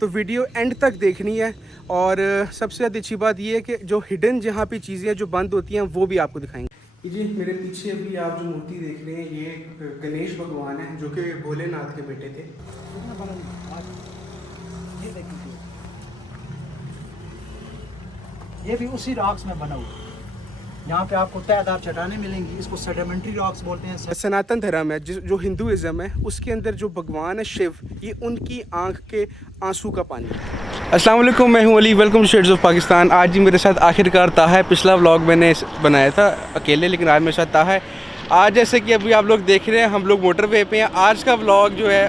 तो video and तक देखनी है। और सबसे ज़्यादा अच्छी बात ये है कि जो हिडन जहाँ पे चीज़ें जो बंद होती हैं वो भी आपको दिखाएंगे। ये जी मेरे पीछे अभी आप जो मूर्ति देख रहे हैं ये गणेश भगवान है जो कि भोलेनाथ के बेटे थे। ये देखिए, ये भी उसी रॉक्स में बना हुआ है। यहाँ पे आपको तयदार चट्टानें मिलेंगी, इसको सेडिमेंट्री रॉक्स बोलते हैं। सनातन धर्म है जो हिंदुइज्म है उसके अंदर जो भगवान है शिव, ये उनकी आंख के आंसू का पानी है। अस्सलाम वालेकुम, मैं हूं Ali, welcome to shades of Pakistan. आज जी मेरे साथ आखिरकार ताहा है। पिछला व्लॉग मैंने बनाया था अकेले, लेकिन आज मेरे साथ ताहा है। आज जैसे कि अभी आप लोग देख रहे हैं हम लोग मोटरवे पे हैं। आज का व्लॉग जो है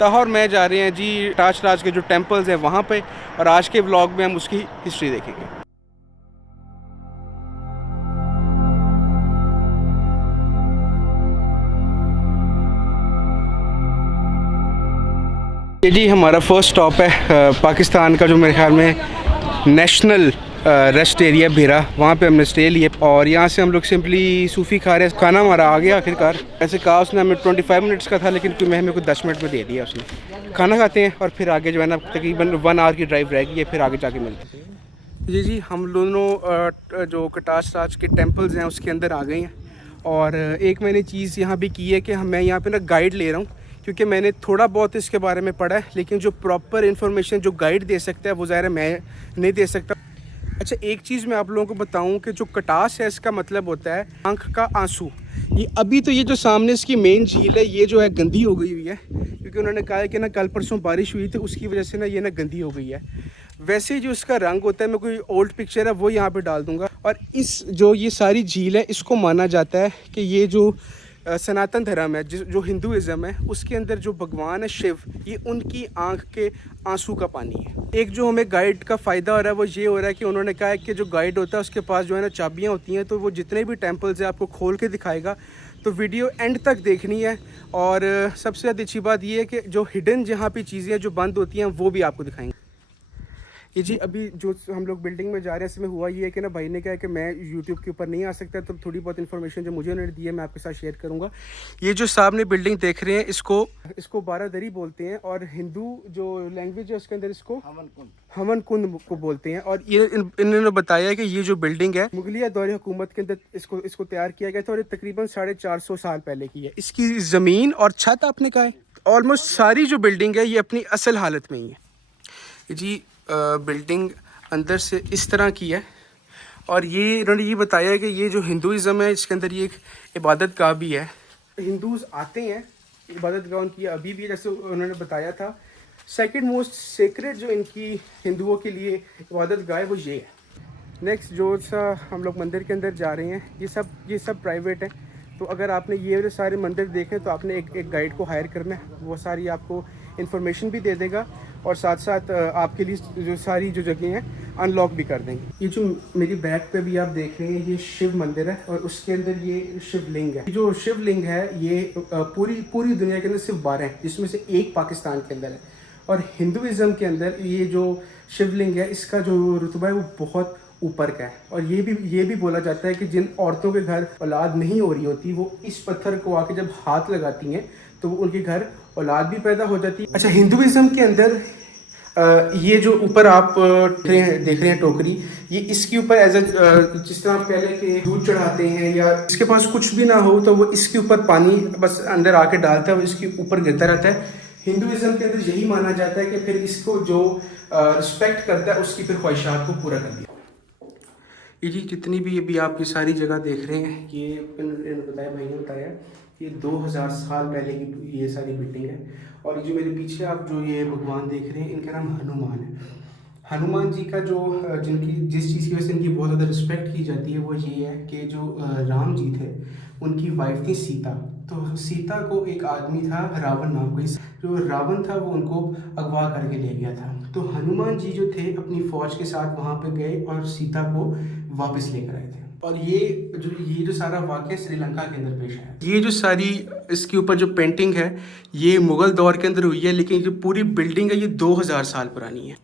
ताहा और मैं जा रहे हैं जी टाच राज के जो टेम्पल्स हैं वहाँ पे, और आज के व्लॉग में हम उसकी हिस्ट्री देखेंगे। ये जी हमारा फर्स्ट स्टॉप है पाकिस्तान का जो मेरे ख्याल में नेशनल रेस्ट एरिया भेरा, वहाँ पे हमने स्टे लिए और यहाँ से हम लोग सिंपली सूफ़ी खा रहे हैं। खाना हमारा आ गया आखिरकार। ऐसे कहा उसने हमें 25 मिनट्स का था, लेकिन मैं हमें को 10 मिनट में दे दिया उसने। खाना खाते हैं और फिर आगे जो है ना तकरीबन 1 आवर की ड्राइव रहेगी, फिर आगे जाके मिलते हैं। जी हम दोनों जो कटाश राज के टेम्पल्स हैं उसके अंदर आ गए हैं। और एक मैंने चीज़ यहाँ भी की है कि मैं यहाँ पे ना गाइड ले रहा हूँ, क्योंकि मैंने थोड़ा बहुत इसके बारे में पढ़ा है, लेकिन जो प्रॉपर इन्फॉर्मेशन जो गाइड दे सकता है वो ज़ाहिर है मैं नहीं दे सकता। अच्छा, एक चीज़ मैं आप लोगों को बताऊं कि जो कटास है इसका मतलब होता है आँख का आंसू। ये अभी तो ये जो सामने इसकी मेन झील है ये जो है गंदी हो गई हुई है, क्योंकि उन्होंने कहा है कि ना कल परसों बारिश हुई थी, उसकी वजह से ना ये ना गंदी हो गई है। वैसे ही जो इसका रंग होता है, मैं कोई ओल्ड पिक्चर है वो यहाँ पे डाल दूँगा। और इस जो ये सारी झील है इसको माना जाता है कि ये जो सनातन धर्म है जो हिंदुइज्म है उसके अंदर जो भगवान है शिव, ये उनकी आंख के आंसू का पानी है। एक जो हमें गाइड का फ़ायदा हो रहा है वो ये हो रहा है कि उन्होंने कहा है कि जो गाइड होता है उसके पास जो है ना चाबियाँ होती हैं, तो वो जितने भी टेम्पल्स हैं आपको खोल के दिखाएगा। तो वीडियो एंड तक देखनी है। और सबसे ज़्यादा अच्छी बात ये है कि जो हिडन जहाँ पे चीज़ें जो बंद होती हैं वो भी आपको दिखाएंगे। ये जी अभी जो हम लोग बिल्डिंग में जा रहे हैं, इसमें हुआ ये है कि ना भाई ने कहा है कि मैं यूट्यूब के ऊपर नहीं आ सकता, तो थोड़ी बहुत इन्फॉर्मेशन जो मुझे उन्होंने दी है मैं आपके साथ शेयर करूंगा। ये जो सामने बिल्डिंग देख रहे हैं इसको बारादरी बोलते हैं, और हिंदू जो लैंग्वेज है उसके अंदर इसको हमन कुंड को बोलते हैं। और ये इन्होंने बताया है कि ये जो बिल्डिंग है मुगलिया दौर हुकूमत के अंदर इसको तैयार किया गया था, और ये तकरीबन 450 साल पहले की है। इसकी ज़मीन और छत आपने कहा है ऑलमोस्ट सारी जो बिल्डिंग है ये अपनी असल हालत में ही है। जी बिल्डिंग अंदर से इस तरह की है, और ये इन्होंने ये बताया है कि ये जो हिंदुइज़्म है इसके अंदर ये एक इबादत गाह भी है। हिंदूज़ आते हैं, इबादत गाह उनकी अभी भी जैसे उन्होंने बताया था। सेकंड मोस्ट सेक्रेट जो इनकी हिंदुओं के लिए इबादत गाह है वो ये है। नेक्स्ट जो सा हम लोग मंदिर के अंदर जा रहे हैं ये सब प्राइवेट है। तो अगर आपने ये सारे मंदिर देखे तो आपने एक गाइड को हायर करना है, वो सारी आपको इन्फॉर्मेशन भी दे देगा और साथ साथ आपके लिए जो सारी जो जगह हैं अनलॉक भी कर देंगे। ये जो मेरी बैक पे भी आप देख रहे हैं ये शिव मंदिर है, और उसके अंदर ये शिवलिंग है। जो शिवलिंग है ये पूरी दुनिया के अंदर सिर्फ 12 हैं, जिसमें से एक पाकिस्तान के अंदर है। और हिंदुइज़्म के अंदर ये जो शिवलिंग है इसका जो रुतबा है वो बहुत ऊपर का है। और ये भी बोला जाता है कि जिन औरतों के घर औलाद नहीं हो रही होती वो इस पत्थर को आके जब हाथ लगाती हैं तो उनके घर औलाद भी पैदा हो जाती है। अच्छा, हिंदुइज़्म के अंदर ये जो ऊपर आप देख रहे हैं टोकरी, ये इसके ऊपर एज जिस तरह पहले के दूध चढ़ाते हैं या इसके पास कुछ भी ना हो तो वो इसके ऊपर पानी बस अंदर आके डालता है और इसके ऊपर गिरता रहता है। हिंदुइज़्म के अंदर यही माना जाता है कि फिर इसको जो रिस्पेक्ट करता है उसकी फिर ख्वाहिशात को पूरा कर दिया। ये जी जितनी भी अभी आप ये सारी जगह देख रहे हैं ये बताया भाई ने बताया ये 2000 साल पहले की ये सारी बिल्डिंग है। और ये जो मेरे पीछे आप जो ये भगवान देख रहे हैं इनका नाम हनुमान है। हनुमान जी का जो जिस चीज़ की वजह से इनकी बहुत ज़्यादा रिस्पेक्ट की जाती है वो ये है कि जो राम जी थे उनकी वाइफ थी सीता। तो सीता को एक आदमी था रावण नाम का, जो रावण था वो उनको अगवा करके ले गया था। तो हनुमान जी जो थे अपनी फौज के साथ वहाँ पे गए और सीता को वापस लेकर आए थे। और ये जो सारा वाक़या श्रीलंका के अंदर पेश आया। ये जो सारी इसके ऊपर जो पेंटिंग है ये मुग़ल दौर के अंदर हुई है, लेकिन जो पूरी बिल्डिंग है ये 2000 साल पुरानी है।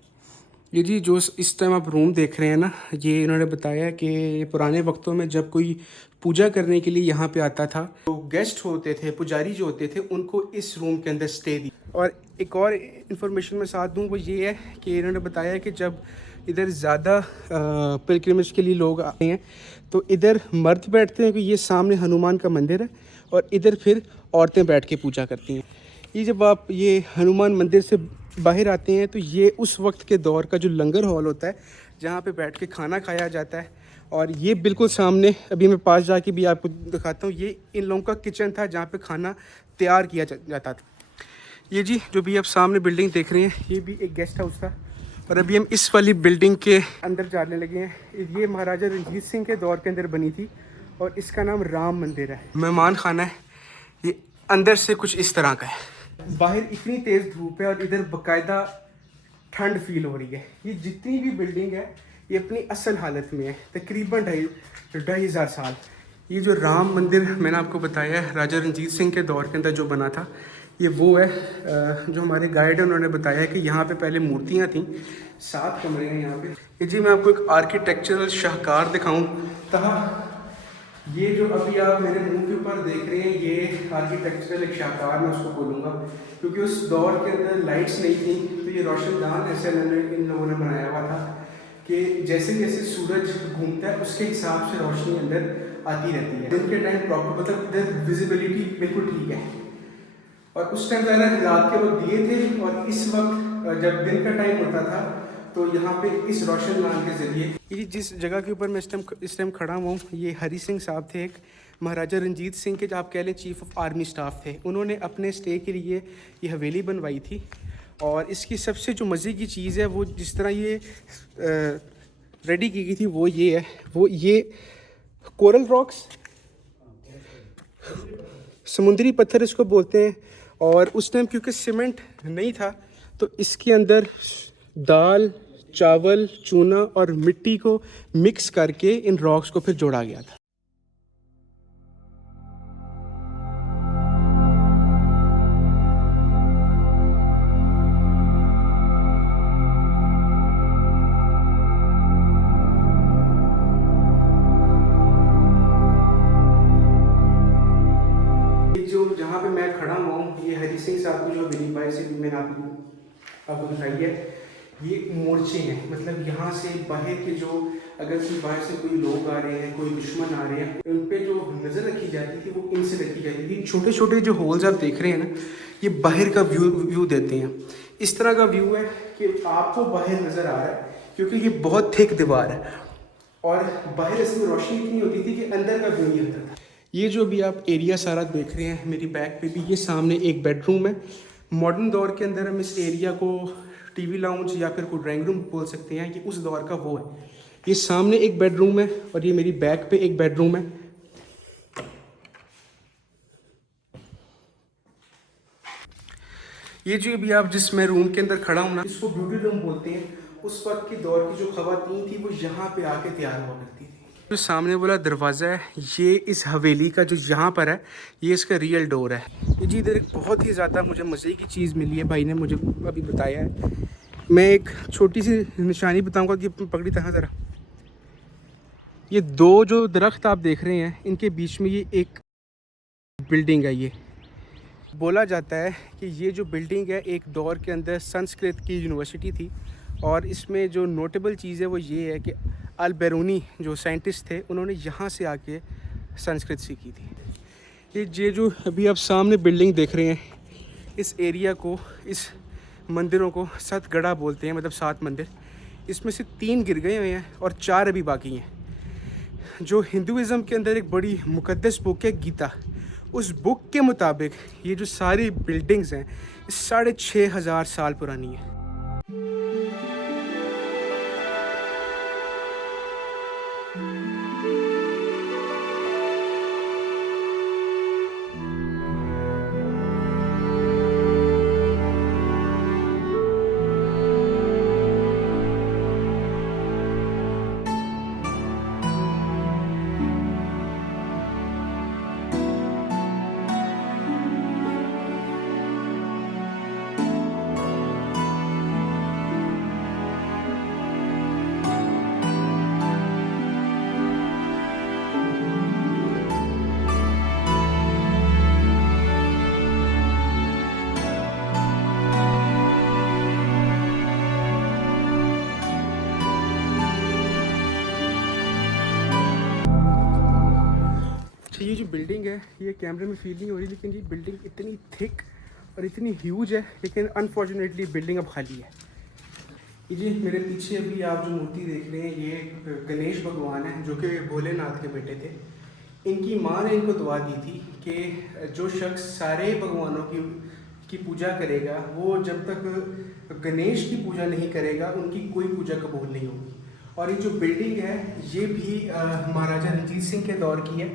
ये जी जो इस टाइम आप रूम देख रहे हैं ना, ये इन्होंने बताया कि पुराने वक्तों में जब कोई पूजा करने के लिए यहाँ पे आता था। तो गेस्ट होते थे, पुजारी जो होते थे, उनको इस रूम के अंदर स्टे दी। और एक और इन्फॉर्मेशन मैं साथ दूँ वो ये है कि इन्होंने बताया कि जब इधर ज़्यादा पिलग्रिमेज के लिए लोग आए हैं तो इधर मर्द बैठते हैं, कि ये सामने हनुमान का मंदिर है, और इधर फिर औरतें बैठ के पूजा करती हैं। ये जब आप ये हनुमान मंदिर से बाहर आते हैं तो ये उस वक्त के दौर का जो लंगर हॉल होता है जहाँ पे बैठ के खाना खाया जाता है। और ये बिल्कुल सामने, अभी मैं पास जाके भी आपको दिखाता हूँ, ये इन लोगों का किचन था जहाँ पे खाना तैयार किया जाता था। ये जी जो भी आप सामने बिल्डिंग देख रहे हैं ये भी एक गेस्ट हाउस था। और अभी हम इस वाली बिल्डिंग के अंदर जाने लगे हैं। ये महाराजा रणजीत सिंह के दौर के अंदर बनी थी और इसका नाम राम मंदिर है। मेहमान खाना है। ये अंदर से कुछ इस तरह का है। बाहर इतनी तेज़ धूप है और इधर बाकायदा ठंड फील हो रही है। ये जितनी भी बिल्डिंग है ये अपनी असल हालत में है, तकरीबन 2,500 साल। ये जो राम मंदिर मैंने आपको बताया है राजा रणजीत सिंह के दौर के अंदर जो बना था, ये वो है जो हमारे गाइड है उन्होंने बताया कि यहाँ पे पहले मूर्तियाँ थीं। 7 कमरे हैं यहाँ पे। ये जी मैं आपको एक आर्किटेक्चरल शाहकार दिखाऊँ तहा, ये जो अभी आप मेरे मुंह के ऊपर देख रहे हैं ये आर्किटेक्चरल एक शाहकार मैं उसको बोलूँगा, क्योंकि उस दौर के अंदर लाइट्स नहीं थी तो ये रोशनदान ऐसे इन लोगों ने बनाया हुआ था कि जैसे जैसे सूरज घूमता है उसके हिसाब से रोशनी अंदर आती रहती है। दिन के टाइम प्रॉपर मतलब इधर विजिबिलिटी बिल्कुल ठीक है। और उस टाइम ज़्यादा रात के वक्त दिए थे और इस वक्त जब दिन का टाइम होता था तो यहाँ पे इस रोशनदान के ज़रिए, ये जिस जगह के ऊपर मैं इस टाइम खड़ा हुआ हूँ, ये हरी सिंह साहब थे, एक महाराजा रणजीत सिंह के जो आप कह लें चीफ ऑफ आर्मी स्टाफ थे। उन्होंने अपने स्टे के लिए ये हवेली बनवाई थी। और इसकी सबसे जो मज़े की चीज़ है वो जिस तरह ये रेडी की गई थी वो ये है, वो ये कोरल रॉक्स, समुद्री पत्थर इसको बोलते हैं। और उस टाइम क्योंकि सीमेंट नहीं था तो इसके अंदर दाल, चावल, चूना और मिट्टी को मिक्स करके इन रॉक्स को फिर जोड़ा गया था। जो जहाँ पे मैं खड़ा हुआ हूँ ये हरी सिंह साहब की जो हवेली बाहर से भी मैंने आपको दिखाई है, ये मोर्चे हैं। मतलब यहाँ से बाहर के जो अगर कोई बाहर से कोई लोग आ रहे हैं, कोई दुश्मन आ रहे हैं, उन पे जो नज़र रखी जाती थी वो इनसे रखी जाती थी। छोटे छोटे जो होल्स आप देख रहे हैं ना, ये बाहर का व्यू देते हैं। इस तरह का व्यू है कि आपको बाहर नज़र आ रहा है क्योंकि ये बहुत थिक दीवार है और बाहर इसमें रोशनी इतनी होती थी कि अंदर का व्यू नहीं आता था। ये जो भी आप एरिया सारा देख रहे हैं मेरी बैक पे भी, ये सामने एक बेडरूम है। मॉडर्न दौर के अंदर हम इस एरिया को टीवी लाउंज या फिर कोई ड्राइंग रूम बोल सकते हैं कि उस दौर का वो है। ये सामने एक बेडरूम है और ये मेरी बैक पे एक बेडरूम है। ये जो अभी आप जिस मैं रूम के अंदर खड़ा हूँ ना, इसको ब्यूटी रूम बोलते हैं। उस वक्त की दौर की जो ख़वातीन थी वो यहाँ पे आके तैयार हुआ करती थी। जो सामने वाला दरवाज़ा है ये इस हवेली का जो यहाँ पर है ये इसका रियल डोर है। ये जी इधर एक बहुत ही ज़्यादा मुझे मज़े की चीज़ मिली है, भाई ने मुझे अभी बताया है। मैं एक छोटी सी निशानी बताऊँगा कि पकड़ी तरह ज़रा। ये 2 जो दरख्त आप देख रहे हैं इनके बीच में ये एक बिल्डिंग है। ये बोला जाता है कि ये जो बिल्डिंग है एक दौर के अंदर संस्कृत की यूनिवर्सिटी थी। और इसमें जो नोटेबल चीज़ है वो ये है कि अल बैरूनी जो साइंटिस्ट थे उन्होंने यहाँ से आके संस्कृत सीखी थी। ये जो अभी आप सामने बिल्डिंग देख रहे हैं, इस एरिया को, इस मंदिरों को सतगढ़ा बोलते हैं, मतलब 7 मंदिर। इसमें से 3 गिर गए हुए हैं और 4 अभी बाकी हैं। जो हिंदुज़म के अंदर एक बड़ी मुक़द्दस बुक है गीता, उस बुक के मुताबिक ये जो सारी बिल्डिंग्स हैं 6,500 साल पुरानी है। अच्छा ये जो बिल्डिंग है ये कैमरे में फील नहीं हो रही, लेकिन ये बिल्डिंग इतनी थिक और इतनी ह्यूज है, लेकिन अनफॉर्चुनेटली बिल्डिंग अब खाली है। ये जी मेरे पीछे अभी आप जो मूर्ति देख रहे हैं ये गणेश भगवान है, जो कि भोलेनाथ के बेटे थे। इनकी माँ ने इनको दुआ दी थी कि जो शख्स सारे भगवानों की पूजा करेगा वो जब तक गणेश की पूजा नहीं करेगा उनकी कोई पूजा कबूल नहीं होगी। और ये जो बिल्डिंग है ये भी महाराजा रणजीत सिंह के दौर की है।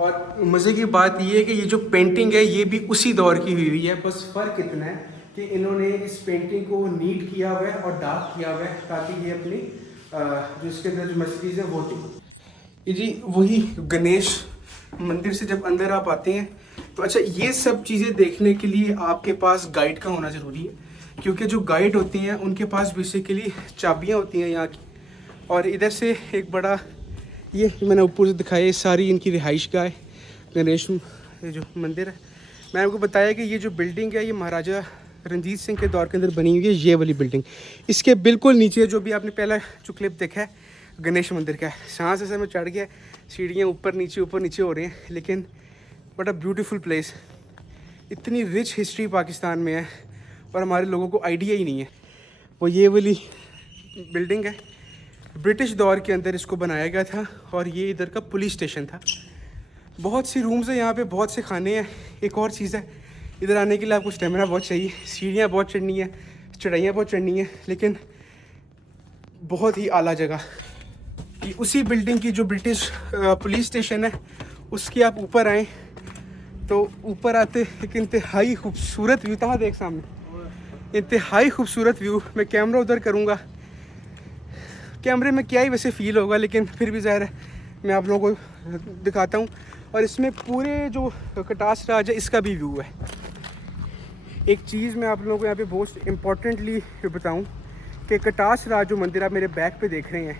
और मज़े की बात ये है कि ये जो पेंटिंग है ये भी उसी दौर की हुई है, बस फ़र्क इतना है कि इन्होंने इस पेंटिंग को नीट किया हुआ है और डार्क किया हुआ है, ताकि ये अपनी जो इसके अंदर जो मैसेजेस है वो थी। ये जी वही गणेश मंदिर से जब अंदर आप आते हैं तो अच्छा ये सब चीज़ें देखने के लिए आपके पास गाइड का होना ज़रूरी है, क्योंकि जो गाइड होते हैं उनके पास बेसिकली चाबियाँ होती हैं यहाँ की। और इधर से एक बड़ा ये मैंने ऊपर से दिखाया, ये सारी इनकी रिहाइश गाह है, गणेश ये जो मंदिर है। मैंने आपको बताया कि ये जो बिल्डिंग है ये महाराजा रणजीत सिंह के दौर के अंदर बनी हुई है, ये वाली बिल्डिंग। इसके बिल्कुल नीचे जो भी आपने पहला जो क्लिप देखा है गणेश मंदिर का है, सांस ऐसे में चढ़ गया, सीढ़ियाँ ऊपर नीचे हो रही हैं, लेकिन बट अ ब्यूटीफुल प्लेस। इतनी रिच हिस्ट्री पाकिस्तान में है और हमारे लोगों को आइडिया ही नहीं है। वो ये वाली बिल्डिंग है, ब्रिटिश दौर के अंदर इसको बनाया गया था और ये इधर का पुलिस स्टेशन था। बहुत सी रूम्स हैं यहाँ पे, बहुत से खाने हैं। एक और चीज़ है, इधर आने के लिए आपको स्टेमिना बहुत चाहिए, सीढ़ियाँ बहुत चढ़नी है, चढ़ाइयाँ बहुत चढ़नी है, लेकिन बहुत ही आला जगह। ये उसी बिल्डिंग की जो ब्रिटिश पुलिस स्टेशन है उसके आप ऊपर आएँ तो ऊपर आते एक इंतहाई खूबसूरत व्यू था, देख सामने इंतहाई खूबसूरत व्यू। मैं कैमरा उधर करूँगा, कैमरे में क्या ही वैसे फ़ील होगा, लेकिन फिर भी ज़ाहिर है मैं आप लोगों को दिखाता हूँ। और इसमें पूरे जो कटास राज है इसका भी व्यू है। एक चीज़ मैं आप लोगों को यहाँ पे बहुत इम्पोर्टेंटली बताऊँ कि कटास राज जो मंदिर आप मेरे बैक पे देख रहे हैं,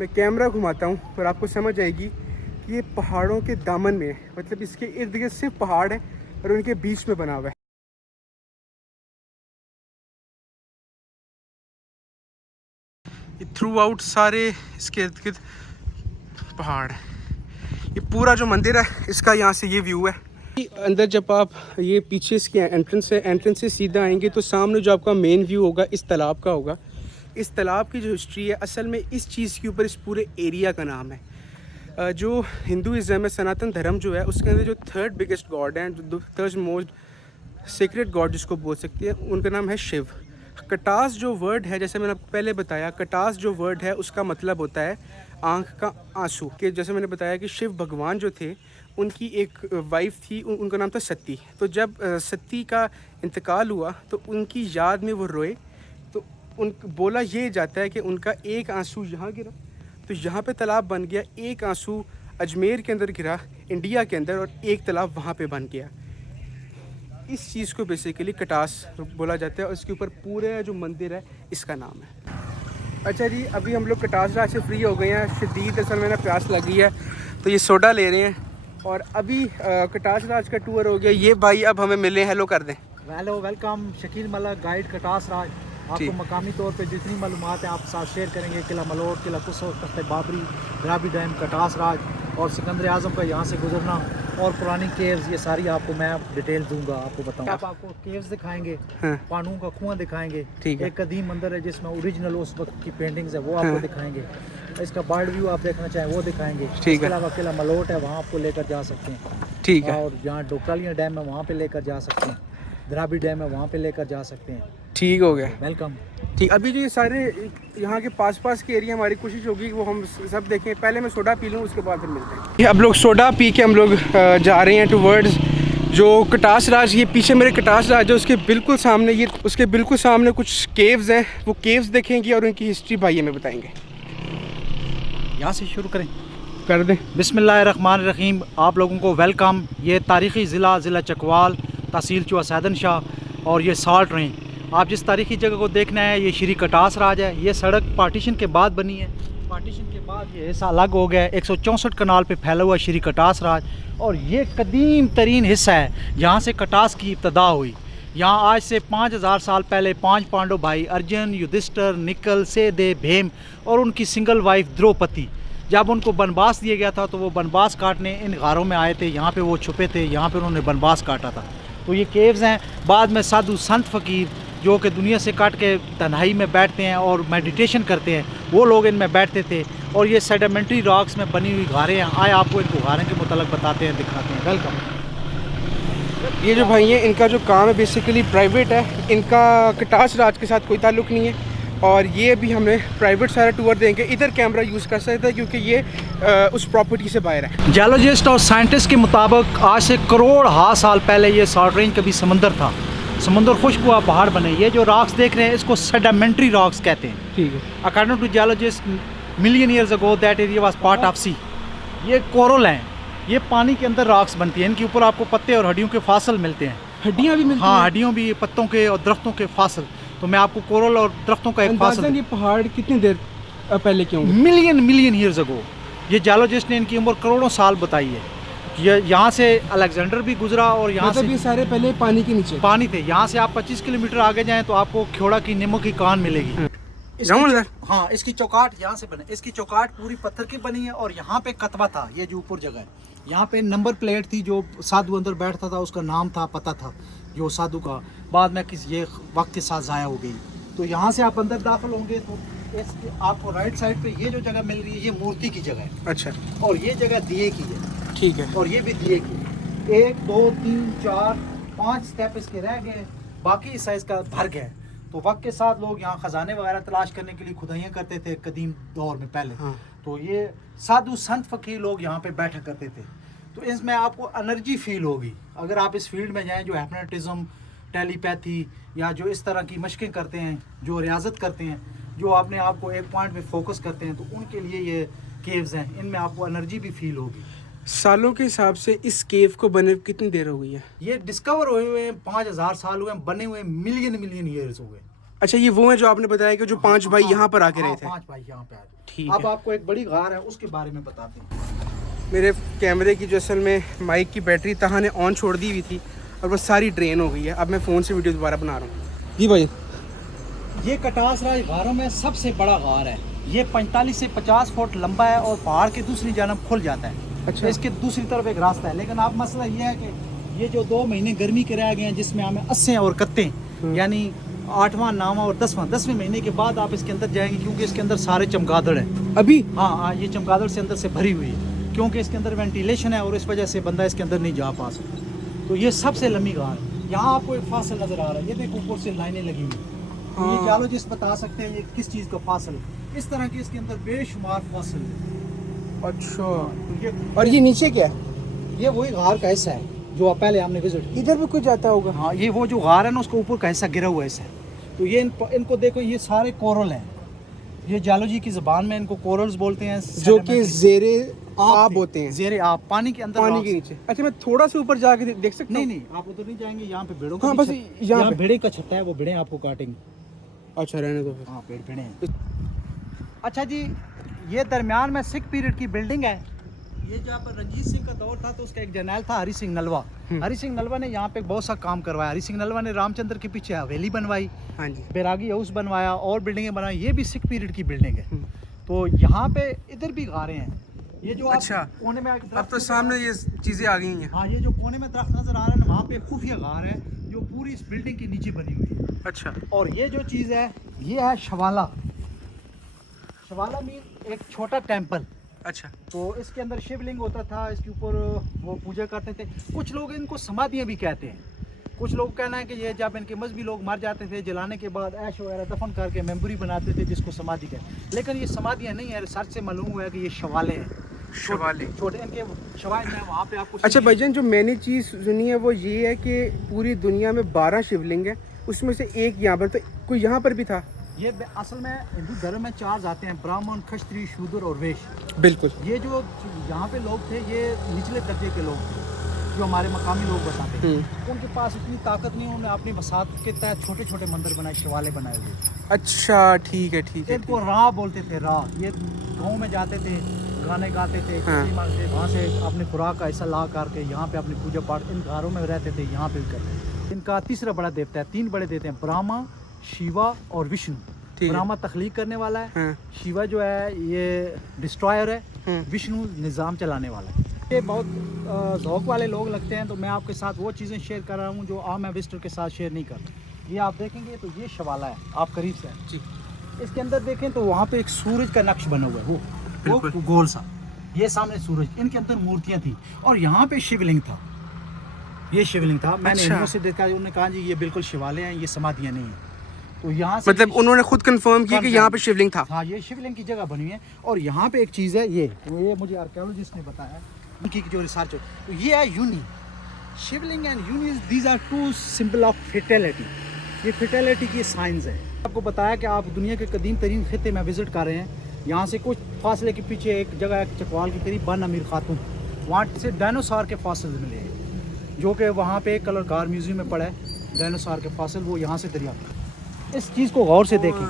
मैं कैमरा घुमाता हूँ और आपको समझ आएगी कि ये पहाड़ों के दामन में है, मतलब इसके इर्द गिर्द सिर्फ पहाड़ है और उनके बीच में बना हुआ है। थ्रू आउट सारे इसके इर्द गिर्द पहाड़ है। ये पूरा जो मंदिर है इसका यहाँ से ये व्यू है। अंदर जब आप ये पीछे इसकी एंट्रेंस से सीधा आएंगे तो सामने जो आपका मेन व्यू होगा इस तालाब का होगा। इस तालाब की जो हिस्ट्री है असल में इस चीज़ के ऊपर इस पूरे एरिया का नाम है। जो हिंदुज़म है, सनातन धर्म जो है, उसके अंदर जो थर्ड बिगेस्ट गॉड हैं, जो थर्ड मोस्ट सीक्रेट गॉड जिसको बोल सकते हैं, उनका नाम है शिव। कटास जो वर्ड है, जैसे मैंने आपको पहले बताया, कटास जो वर्ड है उसका मतलब होता है आँख का आंसू। कि जैसे मैंने बताया कि शिव भगवान जो थे उनकी एक वाइफ थी, उनका नाम था सती। तो जब सती का इंतकाल हुआ तो उनकी याद में वो रोए, तो उन बोला ये जाता है कि उनका एक आंसू यहाँ गिरा तो यहाँ पे तालाब बन गया, एक आंसू अजमेर के अंदर गिरा इंडिया के अंदर और एक तालाब वहाँ पे बन गया। इस चीज़ को बेसिकली कटास बोला जाता है और इसके ऊपर पूरे जो मंदिर है इसका नाम है। अच्छा जी, अभी हम लोग कटास राज से फ्री हो गए हैं, शदीद असल में प्यास लगी है तो ये सोडा ले रहे हैं और अभी कटास राज का टूर हो गया। ये भाई अब हमें मिले, हेलो कर दें। Hello, welcome, Shakeel Malak guide Katas Raj. आपको मकामी तौर पे जितनी मालूमात है आप साथ शेयर करेंगे। किला मलोट, किला कुसो, तख्त बाबरी, ग्राबी डैम, कटास राज और सिकंदर आजम का यहाँ से गुजरना और पुरानी केव्स, ये सारी आपको मैं डिटेल दूंगा, आपको बताऊंगा। आप आपको केव्स दिखाएंगे, पानू का कुआं दिखाएंगे, एक कदीम मंदिर है जिसमें ओरिजिनल उस वक्त की पेंटिंग्स है वो आपको दिखाएंगे। इसका बर्ड व्यू आप देखना चाहें वो दिखाएंगे। इसके अलावा किला मलोट है, वहाँ आपको लेकर जा सकते हैं। ठीक है। और जहाँ डोकालिया डैम है वहाँ पे लेकर जा सकते हैं, द्राबी डैम है वहाँ पे लेकर जा सकते हैं। ठीक हो गया, वेलकम। ठीक, अभी जो ये सारे यहाँ के पास के एरिया हमारी कोशिश होगी वो हम सब देखें। पहले मैं सोडा पी लूँ, उसके बाद फिर मिलते हैं। अब लोग सोडा पी के हम लोग जा रहे हैं टुवर्ड्स जो कटास राज। ये पीछे मेरे कटास राज है, उसके बिल्कुल सामने कुछ केव्स हैं, वो केव्स देखेंगे और उनकी हिस्ट्री भाई हमें बताएंगे। यहाँ से शुरू कर दें। बिस्मिल्लाहिर्रहमानिर्रहीम। आप लोगों को वेलकम। ये तारीख़ी ज़िला चकवाल, तहसील चुआ सैदन शाह और ये साल्ट रेंज। आप जिस तारीख़ी जगह को देखना है ये श्री कटास राज है। ये सड़क पार्टीशन के बाद बनी है, पार्टीशन के बाद ये हिस्सा अलग हो गया है। 164 कनाल पे फैला हुआ श्री कटास राज और ये कदीम तरीन हिस्सा है जहाँ से कटास की इब्तदा हुई। यहाँ आज से 5000 साल पहले 5 पांडव भाई अर्जुन, युधिष्ठिर, निकल, सेदेव, भीम और उनकी सिंगल वाइफ द्रौपदी जब उनको बनबास दिया गया था तो वो बनबास काटने इन गारों में आए थे, यहाँ पे वो छुपे थे, यहाँ पे उन्होंने बनबास काटा था। तो ये केव्स हैं। बाद में साधु संत फ़कीर जो कि दुनिया से काट के तन्हाई में बैठते हैं और मेडिटेशन करते हैं, वो लोग इनमें बैठते थे। और ये सेडिमेंट्री रॉक्स में बनी हुई गारें हैं। आए आपको इनको गारें के मुतालिक बताते हैं, दिखाते हैं। वेलकम। ये जो भाई हैं इनका जो काम है बेसिकली प्राइवेट है, इनका कटास राज के साथ कोई ताल्लुक़ नहीं है। और ये भी हमने प्राइवेट सारा टूर देंगे। इधर कैमरा यूज़ कर सकते हैं क्योंकि ये उस प्रॉपर्टी से बाहर है। जियोलॉजिस्ट और साइंटिस्ट के मुताबिक आज से करोड़ साल पहले ये सॉल्ट रेंज कभी समंदर था। समुंदर खुश्क हुआ, पहाड़ बने। ये जो रॉक्स देख रहे हैं इसको सेडिमेंट्री रॉक्स कहते हैं। ठीक है। According to geologist million years ago that area was part of sea. ये कोरल हैं, ये पानी के अंदर रॉक्स बनती हैं। इनके ऊपर आपको पत्ते और हड्डियों के फासल मिलते हैं। हड्डियाँ भी मिलती हैं? हाँ, हड्डियों भी, पत्तों के और दरख्तों के फासल। तो मैं आपको कोरल और दरख्तों का एक फासल। ये पहाड़ कितनी देर पहले के होंगे? मिलियन ईयर्स अगो। ये जियोलॉजिस्ट ने इनकी उम्र करोड़ों साल बताई है। ये यहाँ से अलेक्जेंडर भी गुजरा और यहाँ मतलब से ये सारे पहले पानी के नीचे पानी थे। यहाँ से आप 25 किलोमीटर आगे जाएं तो आपको ख्योड़ा की नीमों की कान मिलेगी। हाँ, इसकी चौकाट यहाँ से बने। इसकी चौकाट पूरी पत्थर की बनी है और यहाँ पे कतबा था, ये जो ऊपर जगह है। यहाँ पे नंबर प्लेट थी, जो साधु अंदर बैठता था उसका नाम था, पता था जो साधु का। बाद में ये वक्त के साथ ज़ाया हो गई। तो यहाँ से आप अंदर दाखिल होंगे तो आपको राइट साइड पे ये जो जगह मिल रही है ये मूर्ति की जगह है। अच्छा। और ये जगह दिए की है। ठीक है। और ये भी दिए की। 1 2 3 4 5 स्टेप इसके रह गए, बाकी इस साइज का भर गया। तो वक्त के साथ लोग यहाँ खजाने वगैरह तलाश करने के लिए खुदाइयाँ करते थे कदीम दौर में पहले। हाँ। तो ये साधु संत फकीर लोग यहाँ पे बैठा करते थे। तो इसमें आपको एनर्जी फील होगी अगर आप इस फील्ड में जाएं, जो हिप्नोटिज्म, टेलीपैथी या जो इस तरह की मशकें करते हैं, जो रियाजत करते हैं, जो अपने आप को एक पॉइंट पे फोकस करते हैं, तो उनके लिए ये केव्स हैं। इनमें आपको एनर्जी भी फील होगी। सालों के हिसाब से इस केव को बने कितनी देर हो गई है? ये डिस्कवर हुए हुए 5000 साल हुए, बने हुए मिलियन ईयर्स हो गए। अच्छा, ये वो है जो आपने बताया कि जो 5 भाई यहाँ पर आके रहे थे? 5 भाई यहाँ पे आए। ठीक अब है। आपको एक बड़ी गार है उसके बारे में बताते हैं। मेरे कैमरे की जो असल में माइक की बैटरी तहा ने ऑन छोड़ दी हुई थी और बस सारी ड्रेन हो गई है। अब मैं फ़ोन से वीडियो दोबारा बना रहा हूँ। जी भाई, ये कटास राज गारों में सबसे बड़ा गार है। ये 45 से 50 फुट लंबा है और पहाड़ की दूसरी जानब खुल जाता है। अच्छा। इसके दूसरी तरफ एक रास्ता है। लेकिन अब मसला ये है कि ये जो 2 महीने गर्मी के रह गए हैं, जिसमें हमें अस्सें और कत्तें, यानी 8वां 9वां और 10वें महीने के बाद आप इसके अंदर जाएंगे, क्योंकि इसके अंदर सारे चमगादड़ हैं अभी। हाँ, ये चमगादड़ से अंदर से भरी हुई है, क्योंकि इसके अंदर वेंटिलेशन है और इस वजह से बंदा इसके अंदर नहीं जा पा सकता। तो ये सबसे लंबी गार है। यहाँ आपको एक फासल नजर आ रहा है, ये देखो ऊपर से लाइनें लगी हुई। तो ये जियोलॉजिस्ट बता सकते हैं ये किस चीज़ का फासल है। इस तरह की इसके अंदर बेशुमार फासल है। अच्छा। तो और ये नीचे क्या है? ये वही गार का हिस्सा है जो पहले हमने विजिट किया। इधर भी कुछ जाता होगा? हाँ, ये वो जो गार है ना, उसका ऊपर का हिस्सा गिरा हुआ हिस्सा है। तो ये इनको देखो, ये सारे कोरल हैं। ये जियोलॉजी की ज़बान में इनको कोरल्स बोलते हैं, जो कि ज़ेरे आब होते हैं। ज़ेरे आब, पानी के अंदर, पानी के नीचे। अच्छा, मैं थोड़ा सा ऊपर जाके देख सकता हूँ? नहीं, आप उधर नहीं जाएंगे। यहाँ पे भेड़ों हाँ, का बस यहाँ भेड़े का छत्ता है, वो भेड़े आपको काटेंगे। अच्छा, रहने दो। हाँ, भेड़े हैं। अच्छा जी, ये दरमियान में सिख पीरियड की बिल्डिंग है। ये जहाँ पर रंजीत सिंह का दौर था तो उसका एक जर्नैल था हरी सिंह नलवा। हरी सिंह नलवा ने यहाँ पे बहुत सा काम करवाया। हरी सिंह नलवा ने रामचंद्र के पीछे हवेली बनवाई, हाँ जी, बैरागी हाउस बनवाया और बिल्डिंगें बनाई। ये भी सिख पीरियड की बिल्डिंग है। तो यहाँ पे इधर भी गारें हैं। ये जो अच्छा, कोने में अब तो सामने ये चीज़ें आ गई हैं। हाँ, ये जो कोने में दरख्त नजर आ रहा है ना, वहाँ पे खुफिया गार है जो पूरी इस बिल्डिंग के नीचे बनी हुई है। अच्छा। और ये जो चीज़ है ये है शवाला। शवाला मीन एक छोटा टेंपल। अच्छा। तो इसके अंदर शिवलिंग होता था, इसके ऊपर वो पूजा करते थे। कुछ लोग इनको समाधियाँ भी कहते हैं। कुछ लोग कहना है कि ये जब इनके मजहबी लोग मर जाते थे, जलाने के बाद ऐश वगैरह दफन करके मेमोरी बनाते थे, जिसको समाधि कहते। लेकिन ये समाधियाँ नहीं है, रिसर्च से मालूम हुआ है कि ये शवाले हैं। शवाले छोटे इनके शवाले हैं, वहाँ पे आपको। अच्छा भाईजान, जो मैंने चीज़ सुनी है वो ये है कि पूरी दुनिया में 12 शिवलिंग है, उसमें से एक यहाँ पर, तो कोई यहाँ पर भी था? ये असल में हिंदू धर्म में 4 जाते हैं, ब्राह्मण, क्षत्रिय, शूद्र और वैश्य। बिल्कुल। ये जो यहाँ पे लोग थे ये निचले दर्जे के लोग थे, जो हमारे मकामी लोग बताते हैं। उनके पास इतनी ताकत नहीं, उन्होंने अपनी बसात के तहत छोटे छोटे मंदिर बनाए, शिवालय बनाए हुए। अच्छा, ठीक है, ठीक है। इनको राह बोलते थे, राह। ये गाँव में जाते थे, गाने गाते थे, वहाँ से अपने खुराक का हिस्सा ला करके यहाँ पे अपनी पूजा पाठ इन घरों में रहते थे, यहाँ पे भी करते थे। इनका तीसरा बड़ा देवता है, 3 बड़े देवते हैं, ब्रह्मा, शिवा और विष्णु। ब्रह्मा तख्लीक करने वाला है। शिवा जो है ये डिस्ट्रॉयर है विष्णु निज़ाम चलाने वाला है। ये बहुत ज़ौक वाले लोग लगते हैं, तो मैं आपके साथ वो चीज़ें शेयर कर रहा हूँ जो आम मैं विजिटर के साथ शेयर नहीं करता। ये आप देखेंगे तो ये शवाला है, आप करीब से जी इसके अंदर देखें तो वहाँ पे एक सूरज का नक्श बना हुआ है, वो गोल सा, ये सामने सूरज, इनके अंदर मूर्तियाँ थी और यहाँ पे शिवलिंग था, ये शिवलिंग था। मैंने इनको से देखा, उन्होंने कहा जी ये बिल्कुल शिवालय हैं, ये समाधियाँ नहीं हैं। तो यहाँ से मतलब उन्होंने खुद कंफर्म किया कि यहाँ पे शिवलिंग था। हाँ, ये शिवलिंग की जगह बनी है। और यहाँ पे एक चीज़ है, ये मुझे आर्कियोलॉजिस्ट ने बताया, उनकी जो रिसर्च है, तो ये है yoni, Shivling and yoni, these are two symbol of fertility. ये फर्टिलिटी की साइंस है। आपको बताया कि आप दुनिया के कदीम तरीन खिते में विजिट कर रहे हैं। यहाँ से कुछ फासले के पीछे एक जगह है चकवाल के करीब, बन अमीर खातून, वहाँ से डायनासोर के फासिल मिले हैं, जो कि वहाँ पे कलरकार म्यूजियम में पड़ा है। डायनासोर के फासिल वो यहाँ से दरियाफ्त। इस चीज़ को गौर से देखें,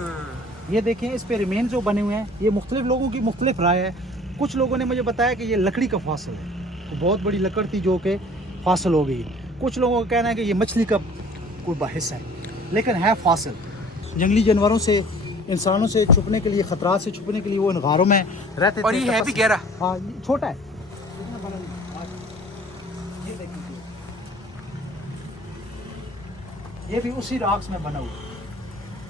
ये देखें, इस पे रिमेन जो बने हुए हैं, ये मुख्तलिफ लोगों की मुख्तलिफ राय है। कुछ लोगों ने मुझे बताया कि ये लकड़ी का फासिल है, तो बहुत बड़ी लकड़ थी जो कि फासिल हो गई। कुछ लोगों का कहना है कि ये मछली का कोई हिस्सा है, लेकिन है फासिल। जंगली जानवरों से, इंसानों से छुपने के लिए, ख़तरात से छुपने के लिए वो इन गारों में रहते थे। और ये है भी गहरा। हाँ, ये छोटा है, इतना बड़ा नहीं। ये देखिए, ये भी उसी रॉक्स में बना हुआ है।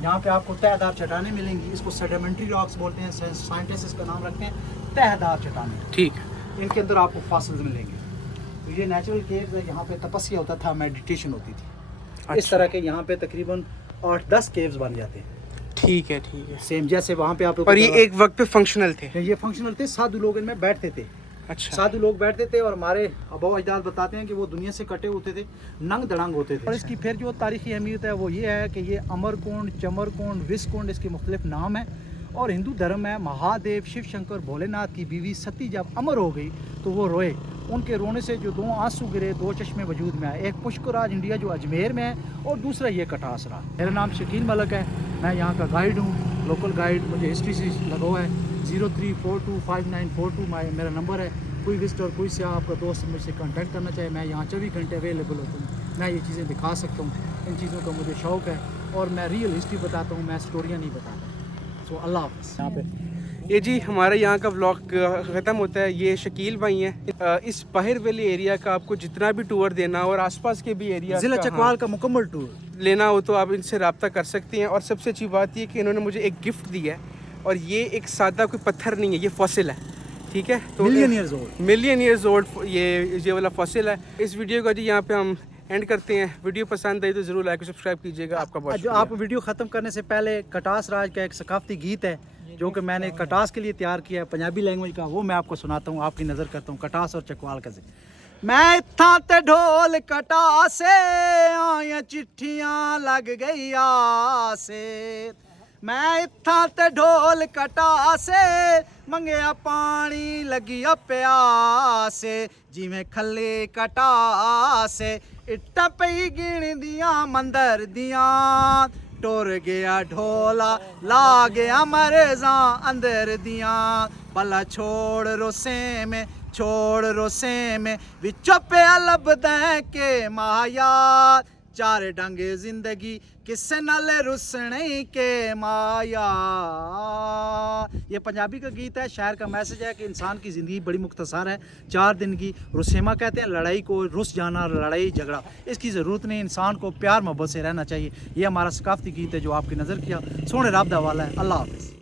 यहाँ पे आपको तहदार चट्टानें मिलेंगी, इसको सेडिमेंट्री रॉक्स बोलते हैं, साइंटिस्ट इसका नाम रखते हैं तहदार चट्टानें। ठीक, इनके अंदर आपको फासिल्स मिलेंगे। तो ये नेचुरल केव्स है, यहाँ पे तपस्या होता था, मेडिटेशन होती थी। अच्छा। इस तरह के यहाँ पे तकरीबन 8-10 केव्स बन जाते हैं। ठीक है, ठीक है। सेम जैसे वहाँ पे आप लोग, और ये एक वक्त पे फंक्शनल थे। ये फंक्शनल थे, साधु लोग इनमें बैठते थे। अच्छा। साधु लोग बैठते थे और हमारे आबा अजदाद बताते हैं कि वो दुनिया से कटे होते थे, नंग दड़ंग होते थे। और इसकी फिर जो तारीखी अहमियत है वो ये है कि ये अमरकुंड, चमरकुंड, विषकुंड, इसके मुख्तलिफ नाम हैं। और हिंदू धर्म में महादेव, शिव शंकर, भोलेनाथ की बीवी सती जब अमर हो गई तो वो रोए। उनके रोने से जो 2 आंसू गिरे, 2 चश्मे वजूद में आए, एक पुष्कराज इंडिया जो अजमेर में है और दूसरा ये कटासरा। मेरा नाम शकील मलक है, मैं यहाँ का गाइड हूँ, लोकल गाइड। मुझे हिस्ट्री से लगा हुआ है। 03425942 मेरा नंबर है। कोई विजिटर, कोई से आपका दोस्त मुझसे कांटेक्ट करना चाहे, मैं यहाँ 24 घंटे अवेलेबल होता हूँ। मैं ये चीज़ें दिखा सकता हूँ, इन चीज़ों का मुझे शौक़ है और मैं रियल हिस्ट्री बताता हूँ, मैं स्टोरियाँ नहीं बताता। सो अल्लाह हाफ़िज़। यहाँ पे ये जी हमारा यहाँ का व्लॉग ख़त्म होता है। ये शकील भाई हैं। इस बाहर वैली एरिया का आपको जितना भी टूर देना और आसपास के भी एरिया ज़िला चकवाल का मुकम्मल टूर लेना हो तो आप इनसे रब्ता कर सकते हैं। और सबसे अच्छी बात ये कि इन्होंने मुझे एक गिफ्ट दिया है, और ये एक सादा कोई पत्थर नहीं है, ये फॉसिल है। ठीक है, तो मिलियन ईयर्स ओल्ड ये वाला फॉसिल है। इस वीडियो का जी यहाँ पे हम एंड करते हैं। वीडियो पसंद आई तो ज़रूर लाइक और सब्सक्राइब कीजिएगा। आपका बहुत जो आप वीडियो ख़त्म करने से पहले कटास राज का एक सकाफती गीत है जो कि मैंने कटास के लिए तैयार किया है, पंजाबी लैंग्वेज का, वो मैं आपको सुनाता हूँ, आपकी नज़र करता हूँ कटास और चकवाल का। मैं इत्थां ते ढोल कटासे आया चिट्ठियां लग गई आसे, मैं इत्थां ते ढोल कटासे मंगया पानी लगिया प्यासे, जिवें खल्ले कटासे इट्टां पई गिण दियां मंदर दियां, टुर गया ढोला ला गया मरजा अंदर दियां, भला छोड़ रोसे में विचों पिया लभदा के माया, चार डंगे जिंदगी किसे नाल रुसने के माया। ये पंजाबी का गीत है, शायर का मैसेज है कि इंसान की ज़िंदगी बड़ी मुख्तसर है, 4 दिन की। रुसेमा कहते हैं लड़ाई को, रुस जाना, लड़ाई झगड़ा, इसकी ज़रूरत नहीं। इंसान को प्यार मोहब्बत से रहना चाहिए। ये हमारा सकाफती गीत है जो आपकी नज़र किया। सोने रब दा हवाला है। अल्लाह हाफ़िज़।